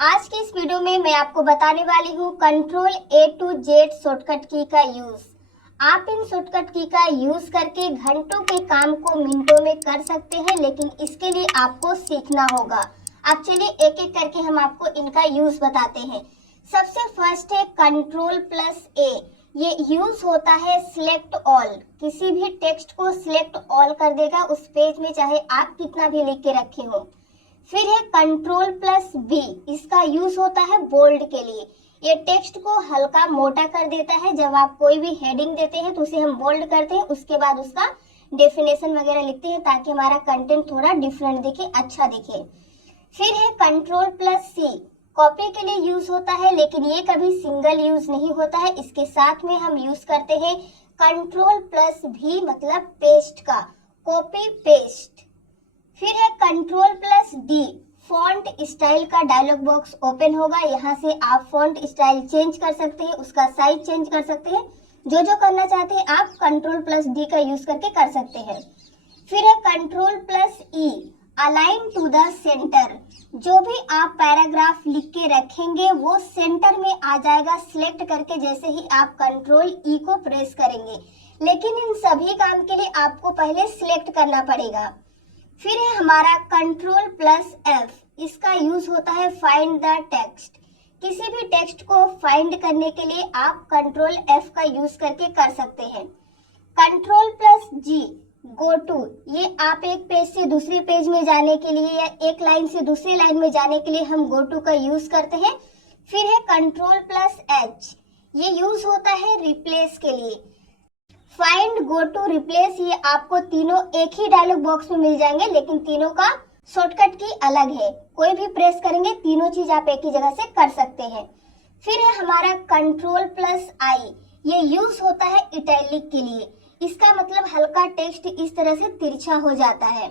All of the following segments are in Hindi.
आज के इस वीडियो में मैं आपको बताने वाली हूँ control A to Z shortcut की का यूज। आप इन शॉर्टकट की का यूज करके घंटों के काम को मिनटों में कर सकते हैं, लेकिन इसके लिए आपको सीखना होगा। अब चलिए एक एक करके हम आपको इनका यूज बताते हैं। सबसे फर्स्ट है कंट्रोल प्लस ए। ये यूज होता है सिलेक्ट ऑल। किसी भी टेक्स्ट को सिलेक्ट ऑल कर देगा उस पेज में, चाहे आप कितना भी लिख के रखे हो। फिर है कंट्रोल प्लस बी। इसका यूज होता है बोल्ड के लिए। ये टेक्स्ट को हल्का मोटा कर देता है। जब आप कोई भी हेडिंग देते हैं तो उसे हम बोल्ड करते हैं, उसके बाद उसका डेफिनेशन वगैरह लिखते हैं ताकि हमारा कंटेंट थोड़ा डिफरेंट दिखे, अच्छा दिखे। फिर है कंट्रोल प्लस सी। कॉपी के लिए यूज होता है, लेकिन ये कभी सिंगल यूज नहीं होता है। इसके साथ में हम यूज करते हैं कंट्रोल प्लस भी, मतलब पेस्ट का, कॉपी पेस्ट। फिर है control plus D. Font style का डायलॉग बॉक्स ओपन होगा। यहाँ से आप फॉन्ट स्टाइल चेंज कर सकते हैं, उसका साइज चेंज कर सकते हैं। जो जो करना चाहते हैं आप कंट्रोल प्लस डी का यूज करके कर सकते हैं। फिर है control plus E, align to the centre. जो भी आप पैराग्राफ लिख के रखेंगे वो सेंटर में आ जाएगा सिलेक्ट करके, जैसे ही आप कंट्रोल ई को प्रेस करेंगे। लेकिन इन सभी काम के लिए आपको पहले सिलेक्ट करना पड़ेगा। फिर है हमारा कंट्रोल प्लस एफ। इसका यूज होता है फाइंड द टेक्स्ट। किसी भी टेक्स्ट को फाइंड करने के लिए आप कंट्रोल एफ का यूज करके कर सकते हैं। Control plus G, go to. ये आप एक पेज से दूसरे पेज में जाने के लिए या एक लाइन से दूसरी लाइन में जाने के लिए हम गो टू का यूज करते हैं। फिर है कंट्रोल प्लस एच। ये यूज होता है रिप्लेस के लिए। फाइंड, गो टू, रिप्लेस, ये आपको तीनों एक ही डायलॉग बॉक्स में मिल जाएंगे, लेकिन तीनों का शॉर्टकट की अलग है। कोई भी प्रेस करेंगे तीनों चीज आप एक ही जगह से कर सकते हैं। फिर है हमारा कंट्रोल प्लस आई। ये यूज होता है इटैलिक के लिए। इसका मतलब हल्का टेक्स्ट इस तरह से तिरछा हो जाता है।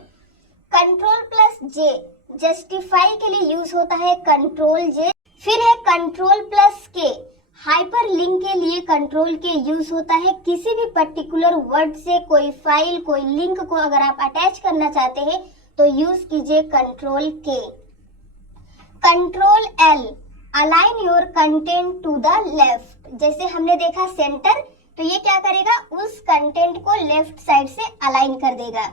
कंट्रोल प्लस जे, जस्टिफाई के लिए यूज होता है कंट्रोल जे। फिर है कंट्रोल प्लस के, हाइपर लिंक के लिए कंट्रोल के यूज होता है। किसी भी पर्टिकुलर वर्ड से कोई फाइल, कोई लिंक को अगर आप अटैच करना चाहते हैं तो यूज कीजिए control K. Control L, align your content to the left. जैसे हमने देखा सेंटर, तो ये क्या करेगा, उस कंटेंट को लेफ्ट साइड से अलाइन कर देगा।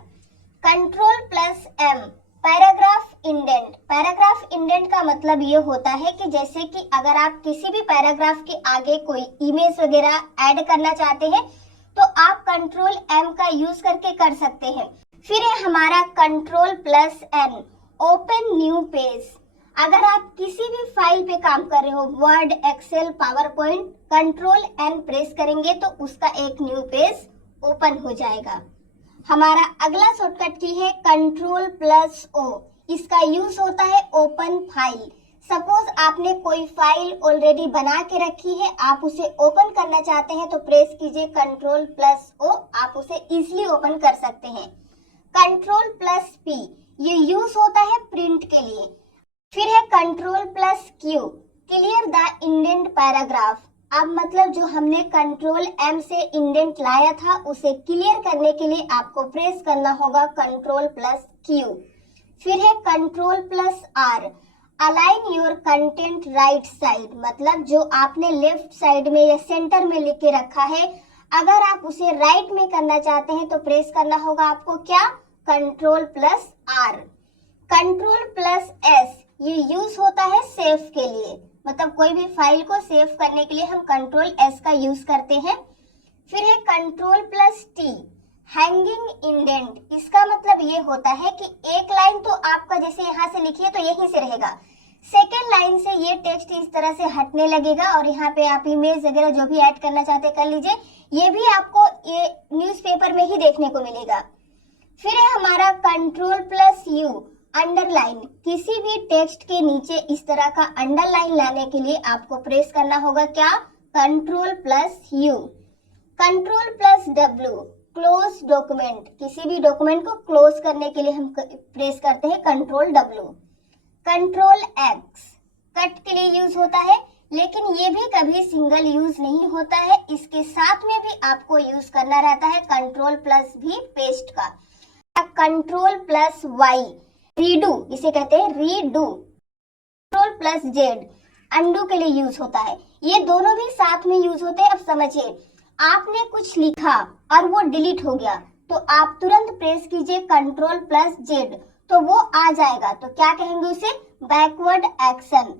Control plus M, paragraph indent. Paragraph indent का मतलब ये होता है कि जैसे कि अगर आप किसी भी पैराग्राफ के आगे कोई इमेज वगैरह ऐड करना चाहते हैं तो आप कंट्रोल एम का यूज करके कर सकते हैं। फिर है हमारा control plus N, open new page. अगर आप किसी भी फाइल पे काम कर रहे हो, Word, Excel, PowerPoint, control N press करेंगे तो उसका एक न्यू पेज ओपन हो जाएगा। हमारा अगला शॉर्टकट की है कंट्रोल प्लस ओ। इसका यूज होता है ओपन फाइल। सपोज आपने कोई फाइल ऑलरेडी बना के रखी है, आप उसे ओपन करना चाहते हैं तो प्रेस कीजिए कंट्रोल प्लस ओ, आप उसे इजीली ओपन कर सकते हैं। कंट्रोल प्लस पी, ये यूज होता है प्रिंट के लिए। फिर है control plus Q, clear the indent paragraph. अब मतलब जो हमने कंट्रोल एम से इंडेंट लाया था उसे क्लियर करने के लिए आपको प्रेस करना होगा कंट्रोल प्लस क्यू। फिर है control plus R, align your content right side. मतलब जो आपने लेफ्ट साइड में या सेंटर में लिख के रखा है, अगर आप उसे राइट में करना चाहते हैं तो प्रेस करना होगा आपको क्या, control plus R. Control plus S, ये यूज होता है सेव के लिए। मतलब कोई भी फाइल को सेव करने के लिए हम कंट्रोल एस का यूज करते हैं। फिर है control plus T, hanging indent. इसका मतलब ये होता है कि एक लाइन तो आपका जैसे यहाँ से लिखिए तो यहीं से रहेगा, सेकेंड लाइन से ये टेक्स्ट इस तरह से हटने लगेगा और यहाँ पे आप इमेज वगैरह जो भी ऐड करना चाहते कर लीजिए। ये भी आपको ये न्यूज़पेपर में ही देखने को मिलेगा। फिर है हमारा कंट्रोल प्लस यू, अंडरलाइन। किसी भी टेक्स्ट के नीचे इस तरह का अंडरलाइन लाने के लिए आपको प्रेस करना होगा क्या, control plus you. Control plus W, close document. किसी भी डॉक्यूमेंट को क्लोज करने के लिए हम प्रेस करते हैं control W. Control x, cut के लिए यूज होता है, लेकिन ये भी कभी सिंगल यूज नहीं होता है। इसके साथ में भी आपको यूज करना रहता है कंट्रोल प्लस भी पेस्ट का। कंट्रोल प्लस वाई, रीडू, इसे कहते हैं redo. Control plus Z undo के लिए यूज होता है। ये दोनों भी साथ में यूज होते हैं। अब समझिए, आपने कुछ लिखा और वो डिलीट हो गया तो आप तुरंत प्रेस कीजिए कंट्रोल प्लस जेड, तो वो आ जाएगा। तो क्या कहेंगे उसे? Backward action.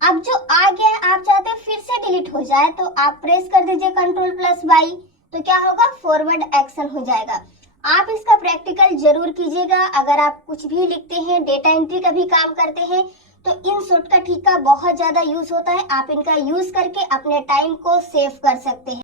अब जो आ गया है आप चाहते हैं फिर से डिलीट हो जाए तो आप प्रेस कर दीजिए कंट्रोल प्लस वाई, तो क्या होगा? फॉरवर्ड एक्शन हो जाएगा। आप इसका प्रैक्टिकल जरूर कीजिएगा। अगर आप कुछ भी लिखते हैं, डेटा एंट्री का भी काम करते हैं, तो इन शॉर्टकट की का बहुत ज्यादा यूज होता है। आप इनका यूज करके अपने टाइम को सेव कर सकते हैं।